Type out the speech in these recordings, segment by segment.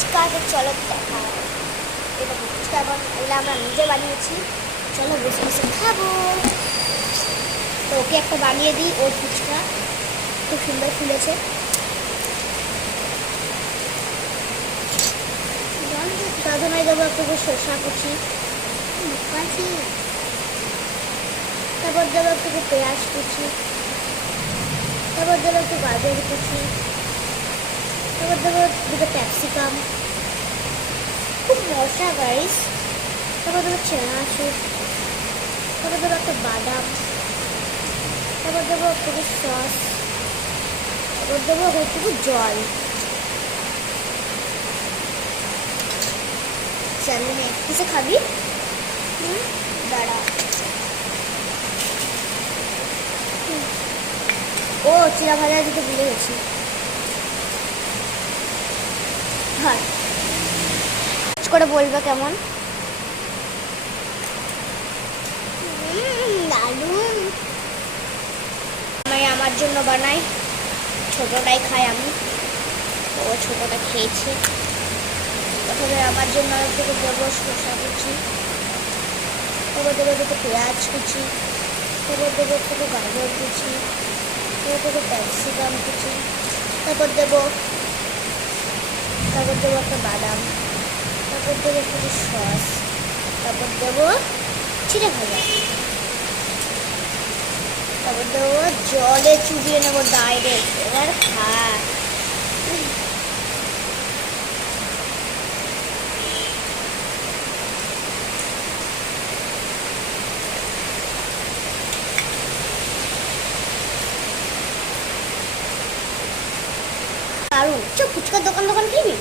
ফুচকা তো চলো দেখা। এটা ফুচকা এখন এগুলো আমরা নিজে বানিয়েছি, চলো বসে বসে খাবো। তো ওকে একটা বানিয়ে দিই, ওর ফুচকা খুব সুন্দর ফুলেছে। প্রথমে দেবো একটু শসা কুচি, তারপর দেবো একটু পেঁয়াজ কুচি, তারপর দেবো একটু গাজর কুচি, তারপর দেবো দুটো ক্যাপসিকাম, খুব মশলা গাইস। তারপর দেবো চানাচুর, তারপর দেবো একটা বাদাম, তারপর দেবো একটু সস, তারপর দেবো একটু জল। चलो मैं किसे खाबी दाड़ा ओ चिरा भाजा दिते भूले গেছি। হ্যাঁ করে বলবে কেমন দারুণ। আমি আমার জন্য বানাই, ছোটটাই খাই আমি, ও ছোটটা খেয়েছে। প্রথমে আমার জন্য একটু দেবো শসা কুচি, তারপর দেবো একটু পেঁয়াজ কুচি, তারপর দেবো একটু গাজর কুচি, তারপর দেবো ক্যাপসিকাম কুচি, তারপর দেবো একটা বাদাম, তারপর দেবো একটু সস, তারপর দেবো চিড়ে ভাজা, তারপর দেবো জলে চুবিয়ে নেবো ডাইরেক্ট। এবার খা। দারুণ। চল ফুচকার দোকান খেবি?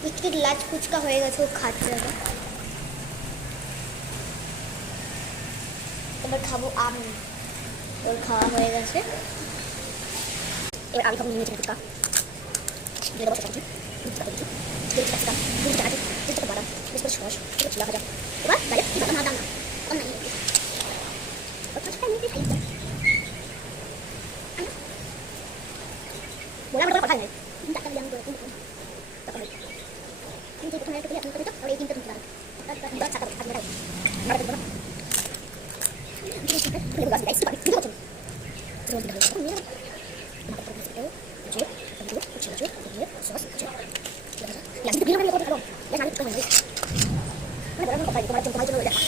ফুচকির লাচ ফুচকা হয়ে গেছে, ও খাচ্ছে। এবার খাবো আমি, ওর খাওয়া হয়ে গেছে। এবার আমি খাবো নিয়েছি ফুচকা, বাদাম, সস, চিলা ভাজা। এবার বলে আমার কথা নেই, টাকা দিয়ে আমি করে কিন্তু প্রথমে একটা তুমি তো আর এই তিনটা তুমি দাও টাকা টাকা টাকা দাও না দেব না তুমি গাছ গাইস পারি ঠিক আছে রোজ দাও নিয়ে না করতে দাও যে তুমি চিলা চো দিয়ে সস চো লাগি তো বিনা করে করতে পারো না আমি তো কই মানে বড় কথা তোমার জন্য দেখা